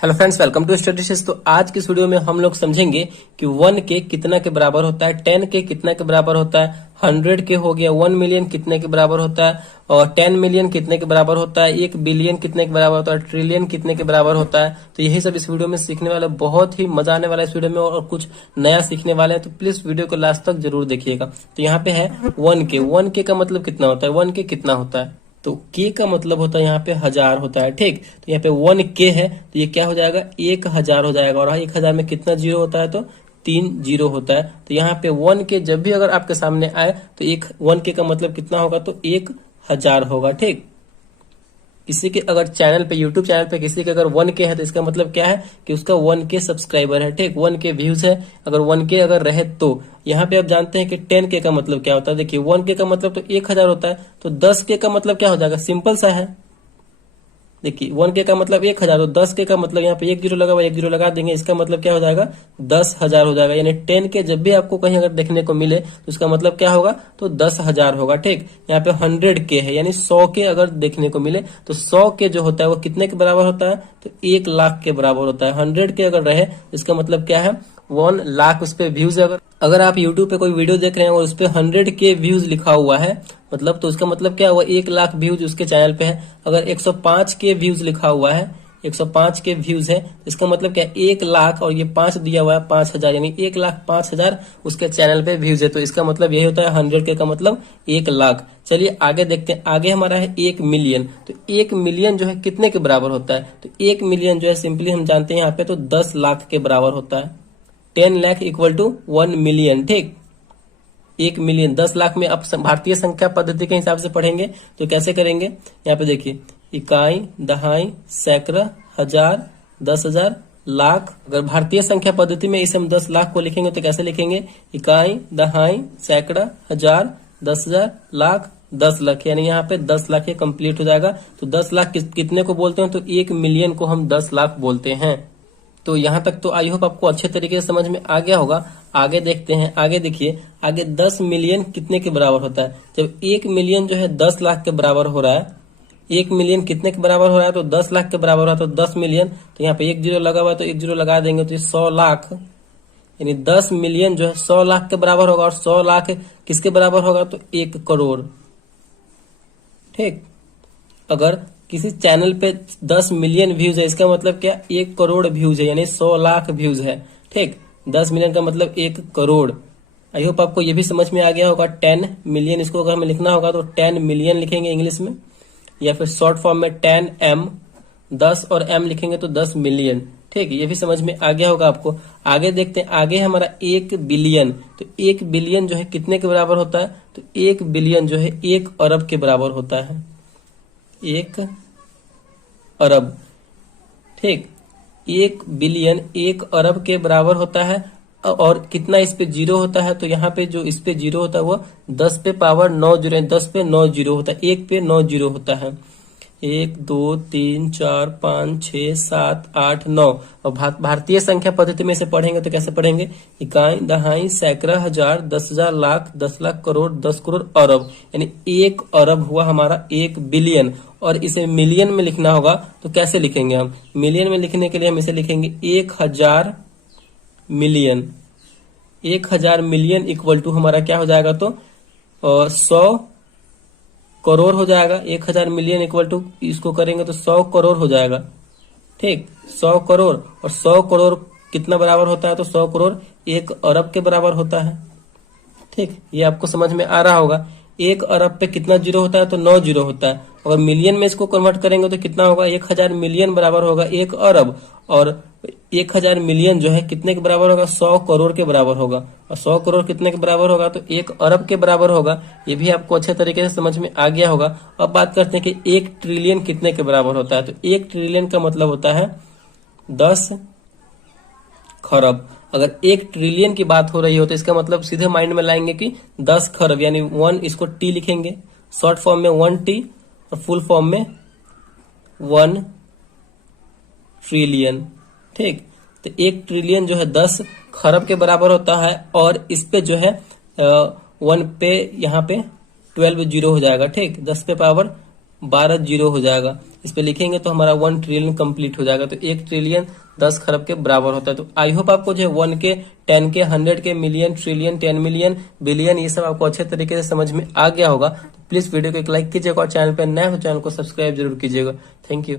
Hello friends, welcome to studies. तो आज की इस वीडियो में हम लोग समझेंगे कि 1 के कितना के बराबर होता है, 10 के कितना के बराबर होता है, 100 के हो गया 1 मिलियन कितने के बराबर होता है, और 10 मिलियन कितने के बराबर होता है, 1 बिलियन कितने के बराबर होता है, ट्रिलियन कितने के बराबर होता है। तो यही सब इस वीडियो में सीखने वाले, बहुत ही मजा आने वाला है इस वीडियो में और कुछ नया सीखने वाले हैं। तो प्लीज वीडियो को लास्ट तक जरूर देखिएगा। तो यहाँ पे है 1 के का मतलब कितना होता है, 1 के कितना होता है, तो के का मतलब होता है यहाँ पे 1000 होता है। ठीक, तो यहाँ पे 1 के है तो ये क्या हो जाएगा, 1000 हो जाएगा। और 1000 में कितना जीरो होता है, तो 3 जीरो होता है। तो यहाँ पे 1 के जब भी अगर आपके सामने आए तो 1 के का मतलब कितना होगा, तो 1000 होगा। ठीक, किसी के अगर चैनल पे, यूट्यूब चैनल पे किसी के अगर 1 के है तो इसका मतलब क्या है कि उसका 1 के सब्सक्राइबर है। ठीक, 1 के व्यूज है। अगर 1 के अगर रहे तो यहाँ पे आप जानते हैं कि 10 के का मतलब क्या होता है। देखिए 1 के का मतलब तो 1000 होता है, तो 10 के का मतलब क्या हो जाएगा, सिंपल सा है। देखिए 1 के का मतलब 1000, तो 10 के का मतलब यहाँ पे 1 जीरो लगा हुआ, 1 जीरो लगा देंगे, इसका मतलब क्या हो जाएगा, 10,000 हो जाएगा। यानी 10 के जब भी आपको कहीं अगर देखने को मिले तो इसका मतलब क्या होगा, तो 10,000 होगा। ठीक, यहाँ पे 100 के है, यानी 100 के अगर देखने को मिले तो 100 के जो होता है वो कितने के बराबर होता है, तो 1 लाख के बराबर होता है। 100 के अगर रहे इसका मतलब क्या है, 1 लाख उस पर व्यूज। अगर आप यूट्यूब पे कोई वीडियो देख रहे हैं और उस पर 100 के व्यूज लिखा हुआ है मतलब, तो उसका मतलब क्या हुआ, 1 लाख व्यूज उसके चैनल पे है। अगर 105 के व्यूज लिखा हुआ है, 105 के व्यूज है, इसका मतलब क्या, 1 लाख और ये 5 दिया हुआ है, 5000, यानी 1,05,000 उसके चैनल पे व्यूज है। तो इसका मतलब यही होता है 100 के का मतलब 1 लाख। चलिए आगे देखते हैं। आगे हमारा है 1 मिलियन। तो 1 मिलियन जो है कितने के बराबर होता है, तो 1 मिलियन जो है सिंपली हम जानते हैं यहाँ पे तो 10 लाख के बराबर होता है। 10 लाख इक्वल टू 1 मिलियन। ठीक, 1 मिलियन 10 लाख में आप भारतीय संख्या पद्धति के हिसाब से पढ़ेंगे तो कैसे करेंगे, यहाँ पे देखिए, इकाई, दहाई, सैकड़ा, हजार, 10,000, लाख। अगर भारतीय संख्या पद्धति में इसे हम 10 लाख को लिखेंगे तो कैसे लिखेंगे, इकाई, दहाई, सैकड़ा, हजार, 10,000, लाख, 10 लाख। यानी यहाँ पे 10 लाख ये कंप्लीट हो जाएगा। तो 10 लाख कितने को बोलते हैं, तो 1 मिलियन को हम 10 लाख बोलते हैं। तो यहां तक तो आई होप आपको अच्छे तरीके से समझ में आ गया होगा। आगे देखते हैं। आगे देखिए, आगे 10 मिलियन कितने के बराबर होता है। जब 1 मिलियन जो है 10 लाख के बराबर हो रहा है, 1 मिलियन कितने के बराबर हो रहा है, तो 10 लाख के बराबर हो रहा है। तो 10 मिलियन, तो यहाँ पे 1 जीरो लगा हुआ है तो 1 जीरो लगा देंगे तो 100 लाख, यानी 10 मिलियन जो है 100 लाख के बराबर होगा। और 100 लाख किसके बराबर होगा, तो 1 करोड़। ठीक, अगर किसी चैनल पे 10 मिलियन व्यूज है, इसका मतलब क्या, 1 करोड़ व्यूज है, यानी 100 लाख व्यूज है। ठीक, 10 मिलियन का मतलब 1 करोड़। आई होप आपको ये भी समझ में आ गया होगा। 10 मिलियन, इसको अगर हमें लिखना होगा तो 10 मिलियन लिखेंगे इंग्लिश में, या फिर शॉर्ट फॉर्म में 10M, 10 और M लिखेंगे तो 10 मिलियन। ठीक, ये भी समझ में आ गया होगा आपको। आगे देखते हैं। आगे हमारा 1 बिलियन। तो 1 बिलियन जो है कितने के बराबर होता है, तो 1 बिलियन जो है 1 अरब के बराबर होता है। 1 अरब। ठीक, 1 बिलियन 1 अरब के बराबर होता है। और कितना इस पे जीरो होता है, तो यहाँ पे जो इस पे जीरो होता है वो 10 पे पावर 9 जीरो, 10 पे 9 जीरो होता है, 1 पे 9 जीरो होता है। 1 2 3 4 5 6 7 8 9। और भारतीय संख्या पद्धति में से पढ़ेंगे तो कैसे पढ़ेंगे, इकाई, दहाई, सैकड़ा, हजार, 10,000, लाख, 10 लाख, करोड़, 10 करोड़, अरब। यानी 1 अरब हुआ हमारा 1 बिलियन। और इसे मिलियन में लिखना होगा तो कैसे लिखेंगे हम, मिलियन में लिखने के लिए हम इसे लिखेंगे 1000 मिलियन। 1000 मिलियन इक्वल टू हमारा क्या हो जाएगा, तो 100 करोड़ हो जाएगा। 1000 मिलियन इक्वल टू इसको करेंगे तो 100 करोड़ हो जाएगा। ठीक, 100 करोड़, और 100 करोड़ कितना बराबर होता है, तो 100 करोड़ 1 अरब के बराबर होता है। ठीक, ये आपको समझ में आ रहा होगा। 1 अरब पे कितना जीरो होता है, तो 9 जीरो होता है। अगर मिलियन में इसको कन्वर्ट करेंगे तो कितना होगा, 1000 मिलियन बराबर होगा 1 अरब। और 1000 मिलियन जो है कितने के बराबर होगा, 100 करोड़ के बराबर होगा। और 100 करोड़ कितने के बराबर होगा, तो 1 अरब के बराबर होगा। ये भी आपको अच्छे तरीके से समझ में आ गया होगा। अब बात करते हैं कि 1 ट्रिलियन कितने के बराबर होता है। तो 1 ट्रिलियन का मतलब होता है 10 खरब। अगर 1 ट्रिलियन की बात हो रही हो तो इसका मतलब सीधे माइंड में लाएंगे कि 10 खरब, यानी 1, इसको टी लिखेंगे, शॉर्ट फॉर्म में 1T और फुल फॉर्म में 1 ट्रिलियन। ठीक, तो 1 ट्रिलियन जो है 10 खरब के बराबर होता है। और इस पे जो है 1 पे यहाँ पे 12 जीरो हो जाएगा। ठीक, 10 पे पावर 12 जीरो हो जाएगा। इस पे लिखेंगे तो हमारा 1 ट्रिलियन कंप्लीट हो जाएगा। तो 1 ट्रिलियन 10 खरब के बराबर होता है। तो आई होप आपको जो है 1 के, 10 के, 100 के, मिलियन, ट्रिलियन, 10 मिलियन, बिलियन, ये सब आपको अच्छे तरीके से समझ में आ गया होगा। तो प्लीज वीडियो को एक लाइक कीजिएगा और चैनल पर नए हो चैनल को सब्सक्राइब जरूर कीजिएगा। Thank you.